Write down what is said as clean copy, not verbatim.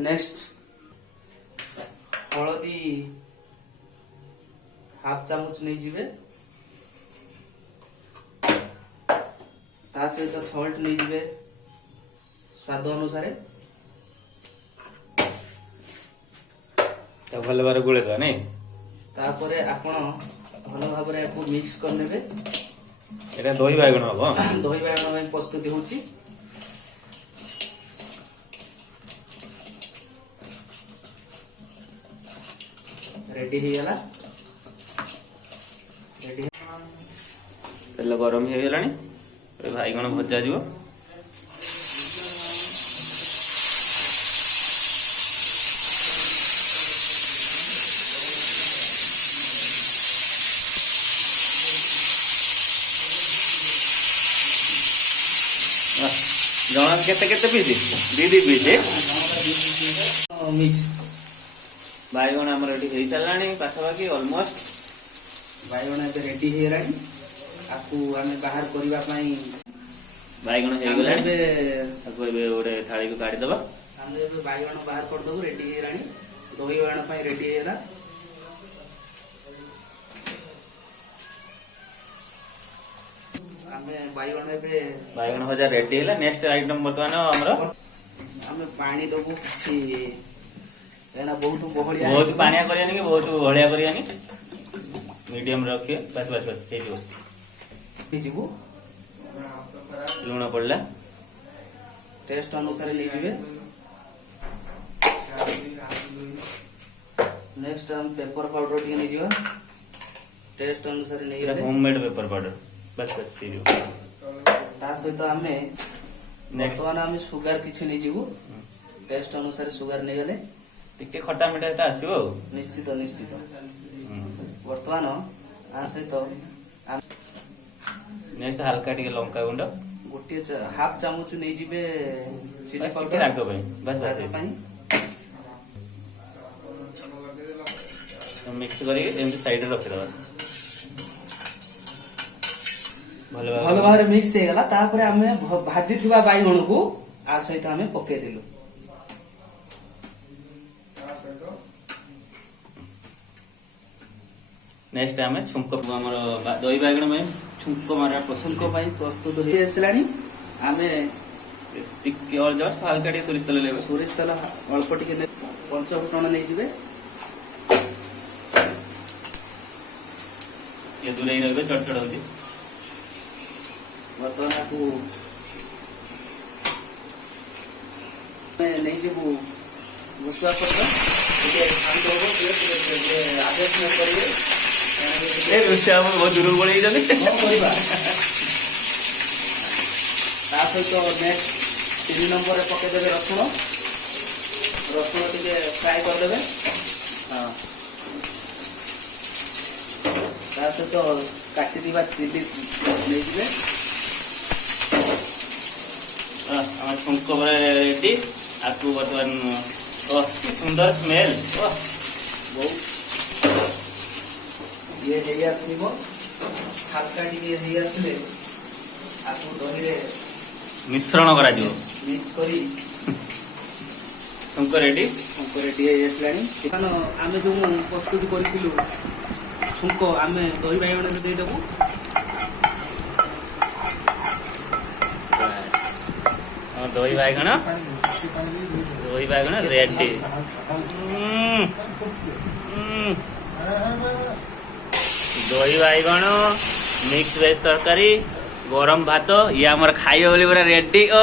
Next हलदी half चामच नहीं जीवे ता सहित सॉल्ट नहीं जीवे स्वाद अनुसार भल भाव गोले दवा नहीं तापरे आपण भल भाव मिक्स करने एटा दही बाइगण हम दही बाइगण प्रस्तुति होची रेडी हो गला रेडी तेल गरम हो गलानी बाइगण भजा जीव जन केते पीस दी पीस मिक्स बाइगण आम रेडी हो सारा पाखापाखि ऑलमोस्ट बाइगण ए रेडी हो गलानी आपको आमे बाहर करबा पई बाइगण हो गलानी ताको एबे ओरे थाली को काढी दबा आमे एबे बाइगण बाहर कर दबो रेडी हो गलानी दही बाइगण पई रेडी हो गला आमे बाइगण भजा रेडी है। नेक्स्ट आइटम बर्तमान हमरो आमे पानी दबो किछि एना बहुत बहलिया बहुत पानिया करियानी कि बहुत बहलिया करियानी मीडियम रखिए बस बस बस हे जो जीवो लूण पड़ला टेस्ट अनुसार ले जीवे नेक्स्ट हम पेपर पाउडर के ले जीवा टेस्ट अनुसार नहीं गले होममेड पेपर पाउडर बस बस हे जो ता सहित हमें वर्तमान हमें सुगर किछि नहीं जीवो टेस्ट अनुसार सुगर नहीं गले टिके खट्टा मीठा एटा आसीबो निश्चित निश्चित वर्तमान आ सहित नेक्स्ट हल्का टिके लंका गुंड गोटे हाफ चामच नहीं जीवे चिली बस पाउडर राग पई बस राग बस पई तो मिक्स करके एमती साइड रे रखि दबा भल भाव मिक्स हो गला तापर हमें भाजी थिबा बाइगण को आ सहित हमें पके दिलु नेक्स्ट हमें छुंक हमर दही बाइगण में छुंक मारा छुंक पई प्रस्तुत हो आसलानी हमें टिके और जस्ट हल्का टिके सोरिष तेल अल्प टिके पंचफुटण नहीं जीवे ये दूर ही रहबे चटचट होची वर्तमान आपको नहीं जीवु मसला पड़ता ये खान दो आदेश में करिए ए रुसिया हम बहुत दूर पड़ी जाने कौन करबा ता सहित नेक्स्ट 3 नंबर रे पके देबे रसुण रसुण टिके फ्राई कर देबे हां ता सहित काटी दिबा चिली ले जिवे हमारे छुंक रेडी आपको बर्तमान ओह सुंदर स्मेल ओह बहुत ये हे आसीबो हल्का टिके हे आसले आपको दही रे मिश्रण करा जो मिक्स करी छुंक रेडी हे आसलानी एखान आमे जो प्रस्तुत करथिलु छुंक आमे दही बाइगण रे दे देबो दही बाइगण रेडी दही बाइगण मिक्स वेज तरकारी गरम भात ये आमर खाइबे बोली पूरा रेडी ओ